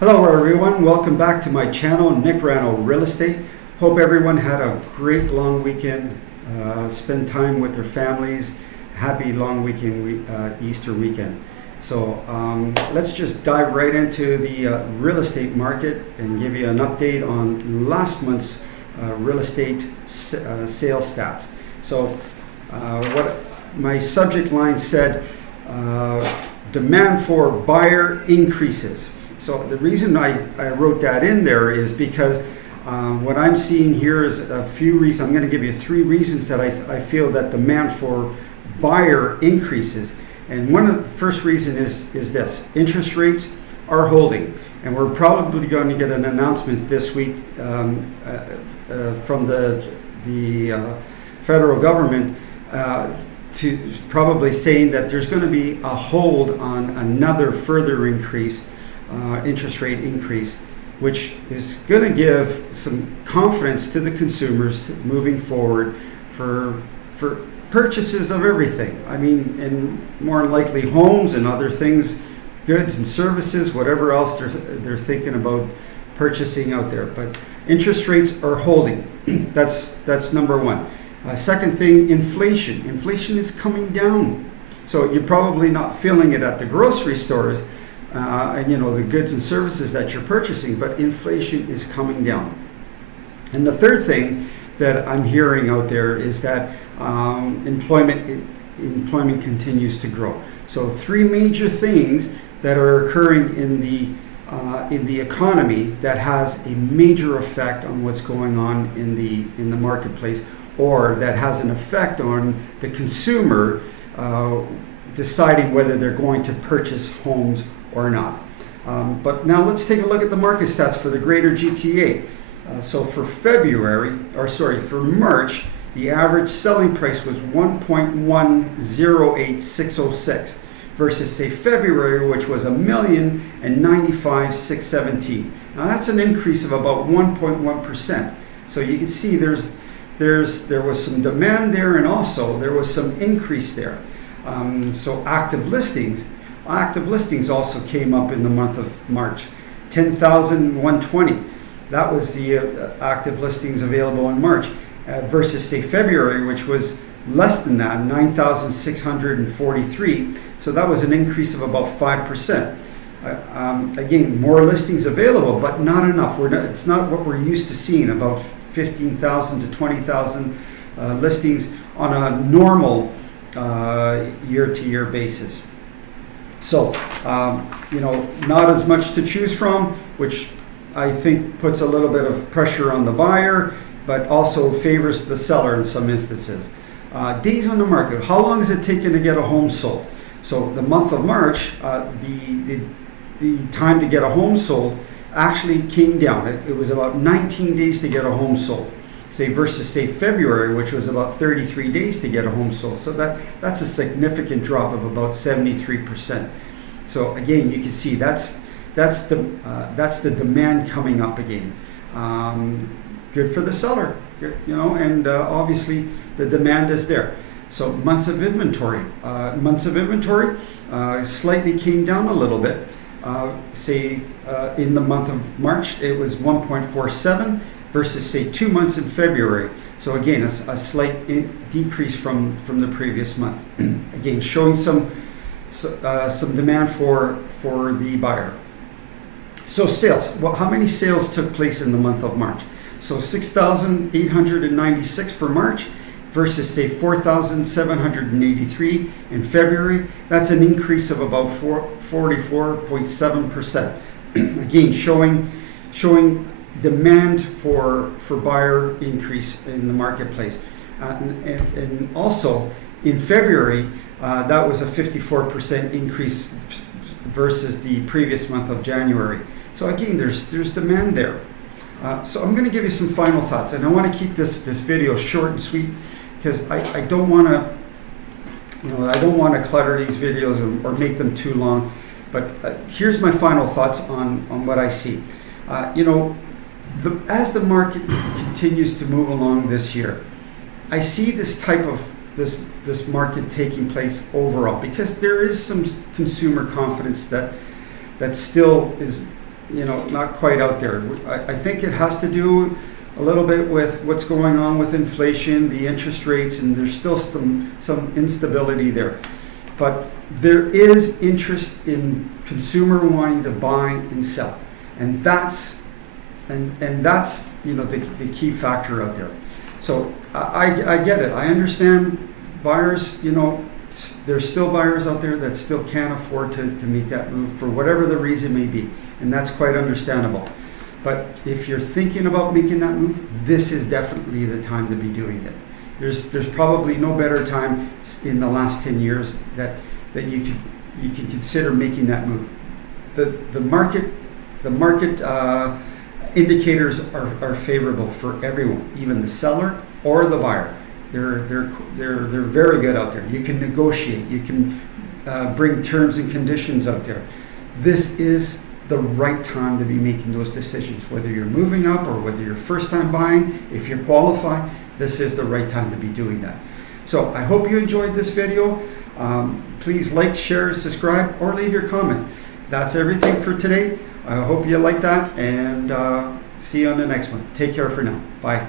Hello everyone, welcome back to my channel, Nick Rano Real Estate. Hope everyone had a great long weekend, spend time with their families. Happy long weekend, Easter weekend. So let's just dive right into the real estate market and give you an update on last month's real estate sales stats. So what my subject line said, demand for buyer increases. So the reason I wrote that in there is because what I'm seeing here is a few reasons. I'm going to give you three reasons that I feel that demand for buyer increases. And one of the first reason is this: interest rates are holding, and we're probably going to get an announcement this week from the federal government to probably saying that there's going to be a hold on another further increase. Interest rate increase, which is going to give some confidence to the consumers moving forward for purchases of everything. I mean, and more likely homes and other things, goods and services, whatever else they're thinking about purchasing out there. But interest rates are holding. That's number one. Second thing, inflation. Inflation is coming down. So you're probably not feeling it at the grocery stores, and the goods and services that you're purchasing, but inflation is coming down. And the third thing that I'm hearing out there is that employment continues to grow. So three major things that are occurring in the economy that has a major effect on what's going on in the marketplace, or that has an effect on the consumer deciding whether they're going to purchase homes or not. But now let's take a look at the market stats for the greater GTA. So for March, the average selling price was 1.108606 versus say February, which was 1,095,617. Now that's an increase of about 1.1%. So you can see there was some demand there, and also there was some increase there. So active listings also came up in the month of March, 10,120. That was the active listings available in March versus say February, which was less than that, 9,643. So that was an increase of about 5%. Again, more listings available, but not enough. It's not what we're used to seeing, about 15,000 to 20,000 listings on a normal year-to-year basis. So, not as much to choose from, which I think puts a little bit of pressure on the buyer, but also favors the seller in some instances. Days on the market. How long is it taking to get a home sold? So the month of March, the time to get a home sold actually came down. It was about 19 days to get a home sold, versus February, which was about 33 days to get a home sold. So that's a significant drop of about 73%. So again, you can see that's the demand coming up again. Good for the seller, and obviously the demand is there. So months of inventory slightly came down a little bit. In the month of March, it was 1.47 versus 2 months in February. So again, a slight decrease from the previous month. Again, showing some demand for the buyer. So sales. Well, how many sales took place in the month of March? So 6,896 for March versus 4,783 in February. That's an increase of about 44.7%. Again, showing demand for buyer increase in the marketplace. And also in February, that was a 54% increase versus the previous month of January. So again, there's demand there. So I'm going to give you some final thoughts, and I want to keep this video short and sweet because I don't want to clutter these videos or make them too long. But here's my final thoughts on what I see. As the market continues to move along this year, I see this type of this market taking place overall because there is some consumer confidence that still is not quite out there. I think it has to do a little bit with what's going on with inflation, the interest rates, and there's still some instability there. But there is interest in consumer wanting to buy and sell, and that's the key factor out there. So I get it. I understand buyers. There's still buyers out there that still can't afford to make that move for whatever the reason may be, and that's quite understandable. But if you're thinking about making that move, this is definitely the time to be doing it. There's probably no better time in the last 10 years that you can consider making that move. The market indicators are favorable for everyone, even the seller or the buyer. They're very good out there. You can negotiate. You can bring terms and conditions out there. This is the right time to be making those decisions, whether you're moving up or whether you're first time buying. If you qualify, this is the right time to be doing that. So I hope you enjoyed this video. Please like, share, subscribe, or leave your comment. That's everything for today. I hope you like that, and see you on the next one. Take care for now. Bye.